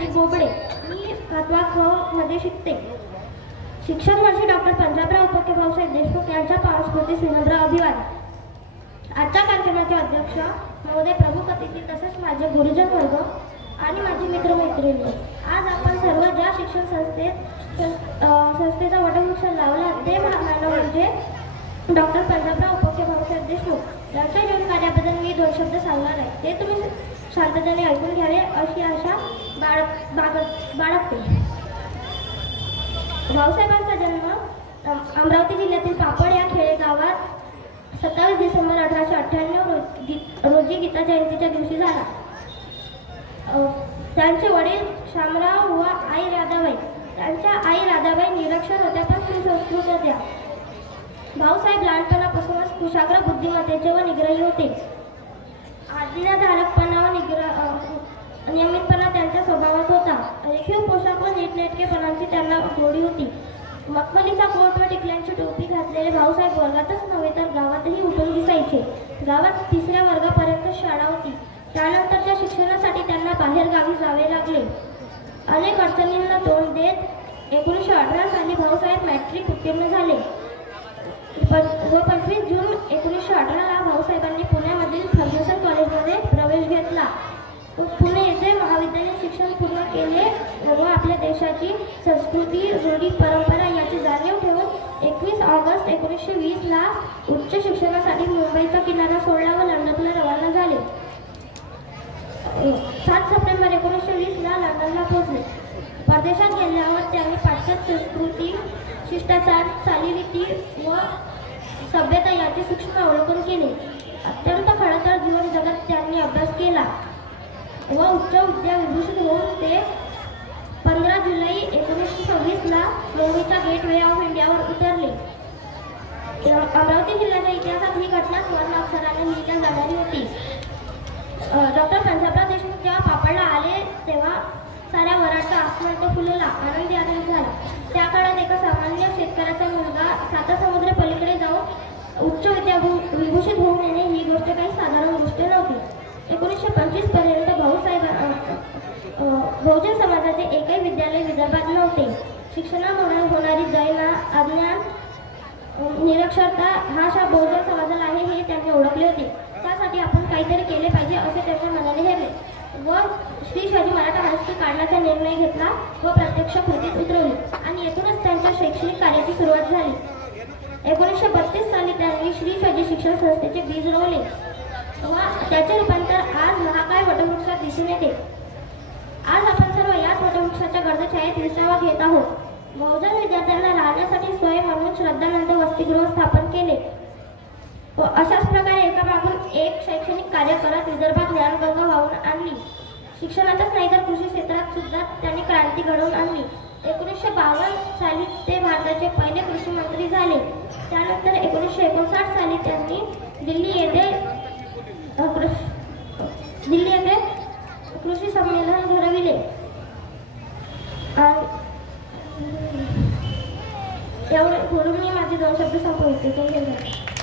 प्रदीप बोबडे. मी 5वा क मध्ये शिकते. शिक्षण वर्षी डॉक्टर पंजाबराव उपके भाऊसाहेब देशमुख यांच्या स्मृतीस विनम्र अभिवादन. आजच्या कार्यक्रमाचे अध्यक्ष महोदय, प्रमुख अतिथी तसेच माझे गुरुजन वर्ग आणि माझी मित्रमैत्रिणी, आज आपण सर्व ज्या शिक्षण संस्थेचा वटवृक्ष लावला ते मानव म्हणजे डॉक्टर पंजाबराव उपके भाऊसाहेब देशमुख यांच्या जीवन कार्याबद्दल मी 2 शब्द सांगणार आहे. ते तुम्ही शांततेने ऐकून घ्यावे अशी आशा बाळगते. भाऊसाहेबांचा जन्म अमरावती जिल्ह्यातील पापड या खेडेगावात 27 डिसेंबर 1898 रोजी गीता जयंतीच्या दिवशी झाला. त्यांचे वडील शामराव व आई राधाबाई. त्यांच्या आई राधाबाई निरक्षर होत्या पण सुसंस्कृत होत्या. भाऊसाहेब लहानपणापासूनच कुशाग्र बुद्धिमत्तेचे व निग्रही होते. आज्ञाधारकपणा व नियमितपणा त्यांच्या स्वभावात होता. रेखीव पोशाख व नीटनेटकेपणाची त्यांना गोडी होती. मखमलीचा कोट व टिकल्यांची टोपी घातलेले भाऊसाहेब वर्गातच नव्हे तर गावातही उठून दिसायचे. गावात 3ऱ्या वर्गापर्यंत शाळा होती. त्यानंतरच्या शिक्षणासाठी त्यांना बाहेर गावी जावे लागले. अनेक अडचणींना तोंड देत 1918 साली भाऊसाहेब मॅट्रिक उत्तीर्ण झाले व 25 जून 1918 भाऊसाहेबांनी पुण्यामधील फर्ग्युसन कॉलेजमध्ये प्रवेश घेतला. पुणे येथे महाविद्यालयीन शिक्षण पूर्ण केले व आपल्या देशाची संस्कृती, रूढी, परंपरा याची जाणीव ठेवून 21 ऑगस्ट 1920 ला उच्च शिक्षणासाठी मुंबईचा किनारा सोडला व लंडनला रवाना झाले. 7 सप्टेंबर 1920 ला लंडनला पोहोचले. परदेशात गेल्यावर त्यांनी पाश्चात्य संस्कृती, शिष्टाचार, चालीरीती व सभ्यता याची सूक्ष्म अवलोकन केले. अत्यंत खडतर जीवन जगत त्यांनी अभ्यास केला व उच्च विद्या विभूषित होऊन ते 15 जुलै 1926 ला मुंबईच्या गेटवे ऑफ इंडियावर उतरले. अमरावती जिल्ह्याच्या इतिहासात ही घटना सुवर्ण अक्षराने लिहिल्या जाणारी होती. डॉक्टर पंजाबराव देशमुख जेव्हा पापडला आले तेव्हा साऱ्या वराडचा आसमंत फुलला, आनंदी आनंद झाला. त्या काळात एका सामान्य शेतकऱ्याचा मुलगा सातासमुद्र पलीकडे जाऊन उच्च विद्या विभूषित होऊन येणे ही गोष्ट काही साधारण गोष्ट नव्हती. 1925 पर्यंत बहुजन समाजाचे एकही विद्यालय विदर्भात नव्हते. शिक्षणामुळे होणारी दैना, अज्ञान, निरक्षरता हा शाप बहुजन समाजाला आहे हे त्यांनी ओळखले होते. त्यासाठी आपण काहीतरी केले पाहिजे असे त्यांच्या मनाने हेरले व श्री शिवाजी मराठा हायस्कूल काढण्याचा निर्णय घेतला व प्रत्यक्ष कृतीत उतरवले आणि येथूनच त्यांच्या शैक्षणिक कार्याची सुरुवात झाली. 1932 साली त्यांनी श्री शिवाजी शिक्षण संस्थेचे बीज रोवले व त्याचे रूपांतर आज महाकाय वटवृक्षात दिसून येते. आज आपण सर्व याच वटवृक्षाच्या गर्दछायेत विसावा घेत आहोत. बहुजन विद्यार्थ्यांना राहण्यासाठी सोय म्हणून श्रद्धानंद वसतिगृह स्थापन केले व अशाच प्रकारे एकामागून एक शैक्षणिक कार्य करत विदर्भात ज्ञानगंगा वाहून आणली. शिक्षणातच नाही तर कृषी क्षेत्रात सुद्धा त्यांनी क्रांती घडवून आणली. 1952 साली ते भारताचे पहिले कृषी मंत्री झाले. त्यानंतर 1959 साली त्यांनी दिल्ली येथे कृषी संमेलन भरविले. एवढे बोलून मी माझे 2 शब्द संपवते.